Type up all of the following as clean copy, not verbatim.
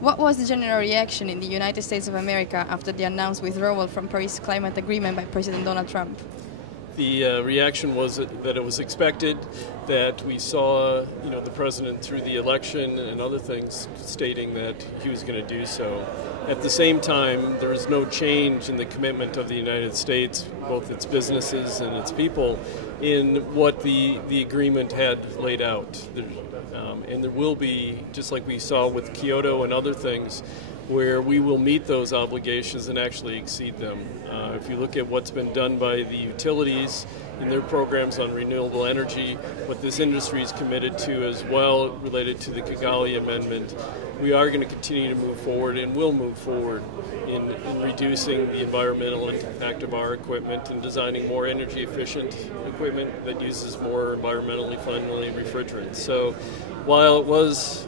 What was the general reaction in the United States of America after the announced withdrawal from Paris Climate Agreement by President Donald Trump? The reaction was that it was expected, that we saw, the president through the election and other things stating that he was going to do so. At the same time, there is no change in the commitment of the United States, both its businesses and its people, in what the agreement had laid out. And there will be, just like we saw with Kyoto and other things, where we will meet those obligations and actually exceed them. If you look at what's been done by the utilities in their programs on renewable energy, what this industry is committed to as well related to the Kigali Amendment, we are going to continue to move forward and will move forward in reducing the environmental impact of our equipment and designing more energy efficient equipment that uses more environmentally friendly refrigerants. So while it was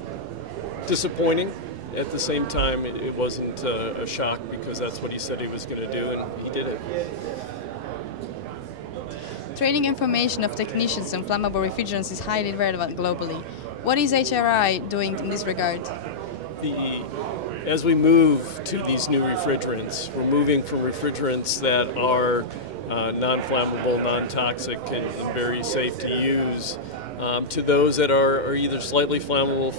disappointing, at the same time, it wasn't a shock because that's what he said he was going to do, and he did it. Training information of technicians on flammable refrigerants is highly relevant globally. What is AHRI doing in this regard? As we move to these new refrigerants, we're moving from refrigerants that are non-flammable, non-toxic, and very safe to use to those that are either slightly flammable,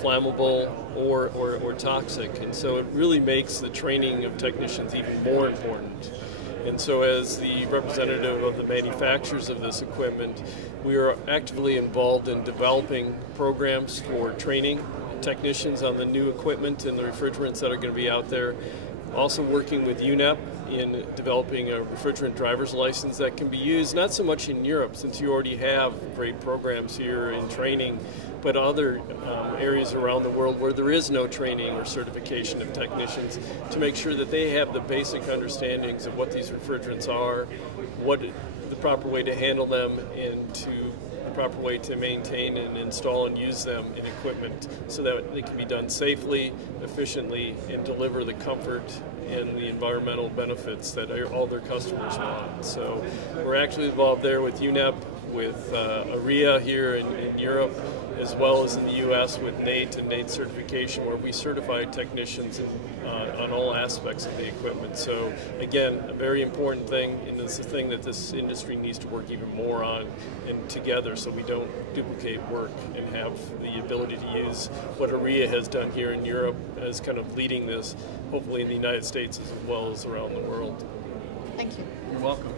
or toxic. And so it really makes the training of technicians even more important. And so as the representative of the manufacturers of this equipment, we are actively involved in developing programs for training technicians on the new equipment and the refrigerants that are going to be out there. Also working with UNEP in developing a refrigerant driver's license that can be used not so much in Europe, since you already have great programs here in training, but other areas around the world where there is no training or certification of technicians, to make sure that they have the basic understandings of what these refrigerants are, what the proper way to handle them, and the proper way to maintain and install and use them in equipment so that they can be done safely, efficiently, and deliver the comfort and the environmental benefits that all their customers want. So we're actually involved there with UNEP, with AHRI here in Europe, as well as in the U.S. with NATE and NATE certification, where we certify technicians on all aspects of the equipment. So again, a very important thing, and it's a thing that this industry needs to work even more on and together, so we don't duplicate work and have the ability to use what AHRI has done here in Europe as kind of leading this, hopefully in the United States as well as around the world. Thank you. You're welcome.